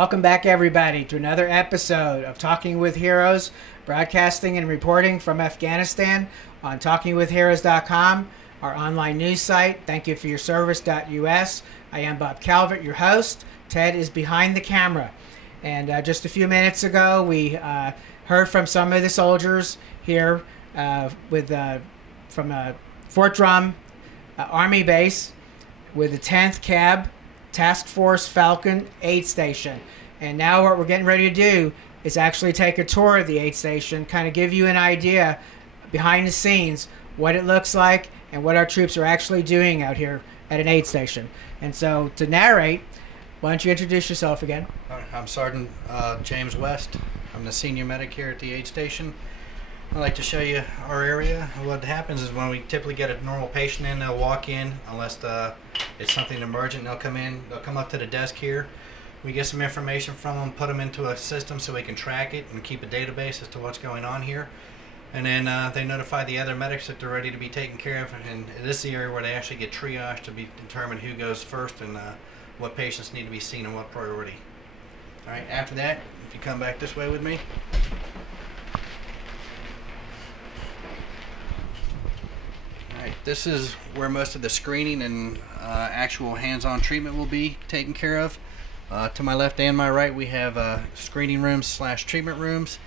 Welcome back, everybody, to another episode of Talking with Heroes, broadcasting and reporting from Afghanistan on TalkingWithHeroes.com, our online news site. Thank you for your service.us. I am Bob Calvert, your host. Ted is behind the camera. And just a few minutes ago, we heard from some of the soldiers here from Fort Drum Army Base with the 10th Cab Task Force Falcon aid station. And now what we're getting ready to do is actually take a tour of the aid station, kind of give you an idea behind the scenes what it looks like and what our troops are actually doing out here at an aid station. And so to narrate, why don't you introduce yourself again? I'm Sergeant James West. I'm the senior medic here at the aid station. I'd like to show you our area. What happens is when we typically get a normal patient in, they'll walk in unless it's something emergent. They'll come in, they'll come up to the desk here. We get some information from them, put them into a system so we can track it and keep a database as to what's going on here. And then they notify the other medics that they're ready to be taken care of. And this is the area where they actually get triaged to be determined who goes first and what patients need to be seen and what priority. All right, after that, if you come back this way with me. Alright, this is where most of the screening and actual hands-on treatment will be taken care of. To my left and my right, we have screening rooms / treatment rooms.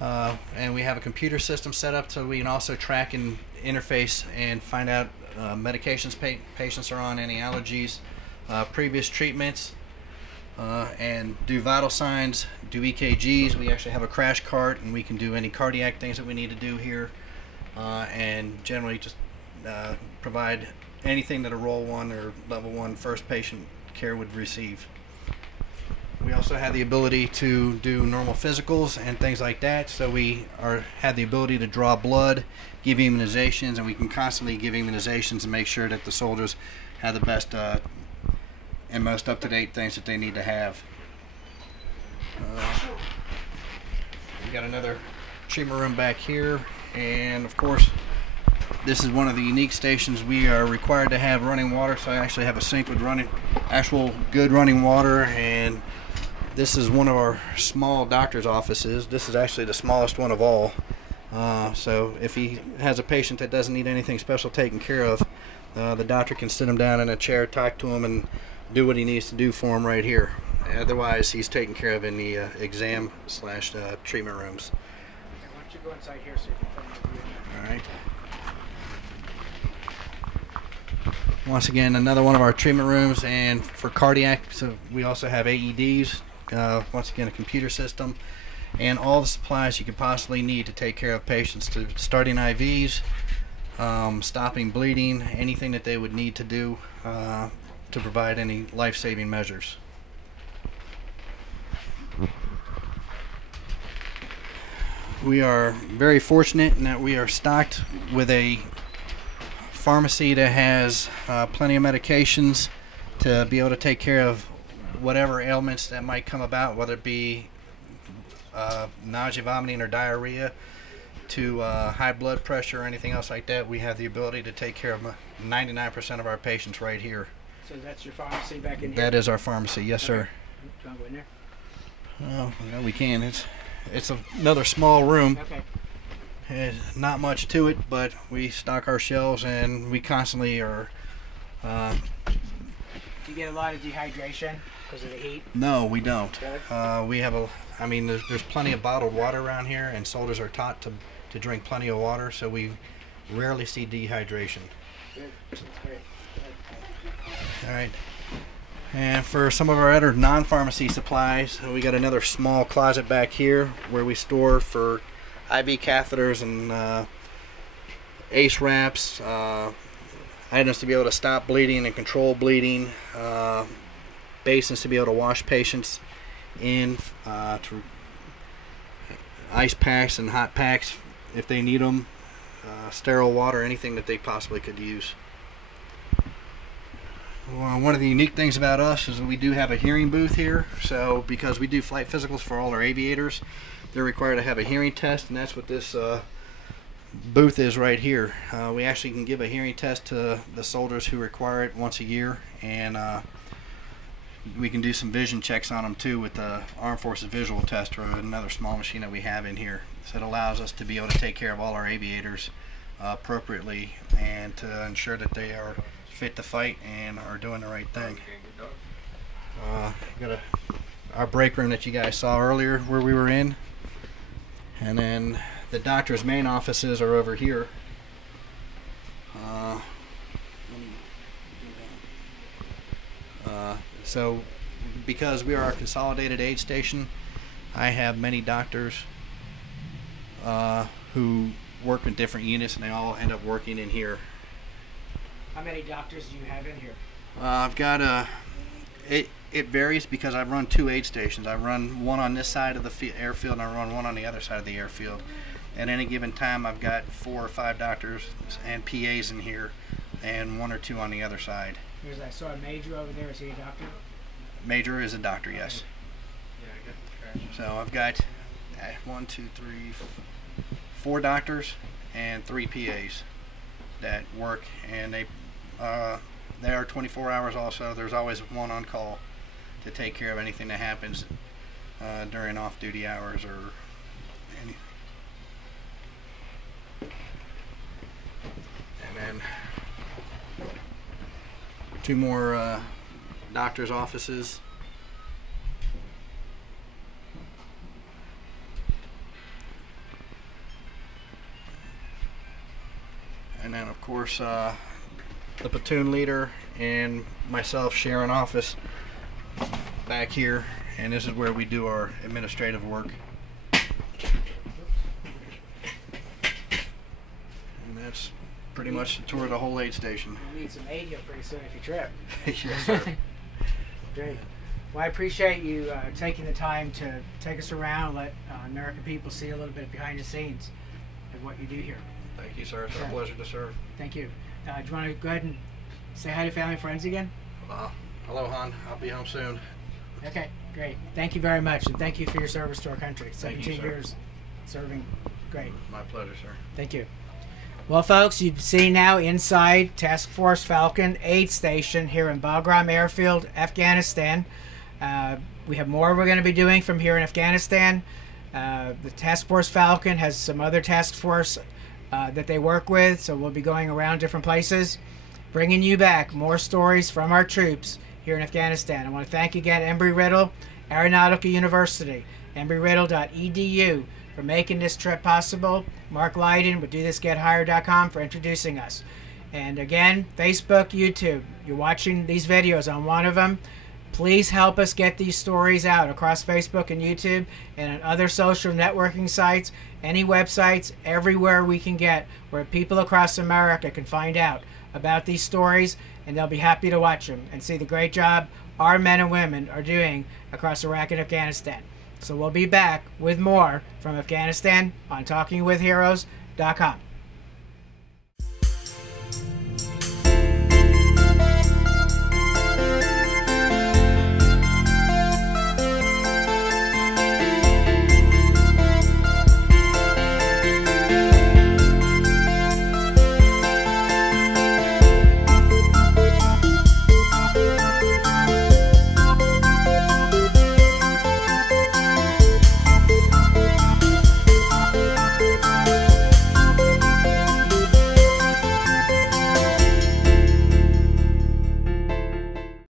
And we have a computer system set up so we can also track and interface and find out medications patients are on, any allergies, previous treatments, and do vital signs, do EKGs. We actually have a crash cart and we can do any cardiac things that we need to do here. And generally just provide anything that a Role 1 or Level 1 first patient care would receive. We also have the ability to do normal physicals and things like that, so we have the ability to draw blood, give immunizations, and we can constantly give immunizations and make sure that the soldiers have the best and most up-to-date things that they need to have. We got another treatment room back here. And of course, this is one of the unique stations. We are required to have running water, so I actually have a sink with actual good running water. And this is one of our small doctor's offices. This is actually the smallest one of all. So if he has a patient that doesn't need anything special taken care of, the doctor can sit him down in a chair, talk to him, and do what he needs to do for him right here. Otherwise, he's taken care of in the exam / treatment rooms. Why don't you go inside here so you can film the view. All right. Once again, another one of our treatment rooms, and for cardiac, so we also have AEDs. Once again, a computer system, and all the supplies you could possibly need to take care of patients, to starting IVs, stopping bleeding, anything that they would need to do to provide any life-saving measures. We are very fortunate in that we are stocked with a pharmacy that has plenty of medications to be able to take care of whatever ailments that might come about, whether it be nausea, vomiting, or diarrhea, to high blood pressure or anything else like that. We have the ability to take care of 99% of our patients right here. So that's your pharmacy back in here? That is our pharmacy, yes, sir. Do you want to go in there? Oh, no, we can. It's another small room. Okay. There's not much to it, but we stock our shelves and we constantly are. Do you get a lot of dehydration because of the heat? No, we don't. Really? We have there's plenty of bottled water around here, and soldiers are taught to drink plenty of water, so we rarely see dehydration. Good. That's great. All right. And for some of our other non-pharmacy supplies, we got another small closet back here where we store for IV catheters and ACE wraps, items to be able to stop bleeding and control bleeding, basins to be able to wash patients in, to ice packs and hot packs if they need them, sterile water, anything that they possibly could use. One of the unique things about us is that we do have a hearing booth here. So because we do flight physicals for all our aviators, they're required to have a hearing test, and that's what this booth is right here. We actually can give a hearing test to the soldiers who require it once a year, and we can do some vision checks on them too with the Armed Forces Visual Tester, another small machine that we have in here. So it allows us to be able to take care of all our aviators appropriately and to ensure that they are fit to fight and are doing the right thing. Got our break room that you guys saw earlier where we were in, and then the doctor's main offices are over here. So because we are a consolidated aid station, I have many doctors who work in different units, and they all end up working in here. How many doctors do you have in here? I've got it varies because I run 2 aid stations. I run one on this side of the airfield and I run one on the other side of the airfield. At any given time I've got 4 or 5 doctors and PAs in here and 1 or 2 on the other side. I saw a major over there. Is he a doctor? Major is a doctor, yes. So I've got 1, 2, 3, 4 doctors and 3 PAs that work, and they are 24 hours also. There's always one on call to take care of anything that happens during off-duty hours or anything. And then 2 more doctor's offices. And then of course the platoon leader and myself share an office back here, and this is where we do our administrative work. And that's pretty much the tour of the whole aid station. You'll need some aid here pretty soon if you trip. Yes, sir. Great. Well, I appreciate you taking the time to take us around, let American people see a little bit behind the scenes of what you do here. Thank you, sir. It's our pleasure to serve. Thank you. Do you want to go ahead and say hi to family and friends again? Hello, hon. I'll be home soon. Okay, great. Thank you very much, and thank you for your service to our country. Thank you, 17 years serving. Great. My pleasure, sir. Thank you. Well, folks, you've seen now inside Task Force Falcon aid station here in Bagram Airfield, Afghanistan. We have more we're going to be doing from here in Afghanistan. The Task Force Falcon has some other task force that they work with, so we'll be going around different places, bringing you back more stories from our troops here in Afghanistan. I want to thank again Embry-Riddle Aeronautical University, embryriddle.edu, for making this trip possible. Mark Lydon with DoThisGetHigher.com for introducing us. And again, Facebook, YouTube, you're watching these videos on one of them. Please help us get these stories out across Facebook and YouTube and on other social networking sites, any websites, everywhere we can get, where people across America can find out about these stories, and they'll be happy to watch them and see the great job our men and women are doing across Iraq and Afghanistan. So we'll be back with more from Afghanistan on TalkingWithHeroes.com.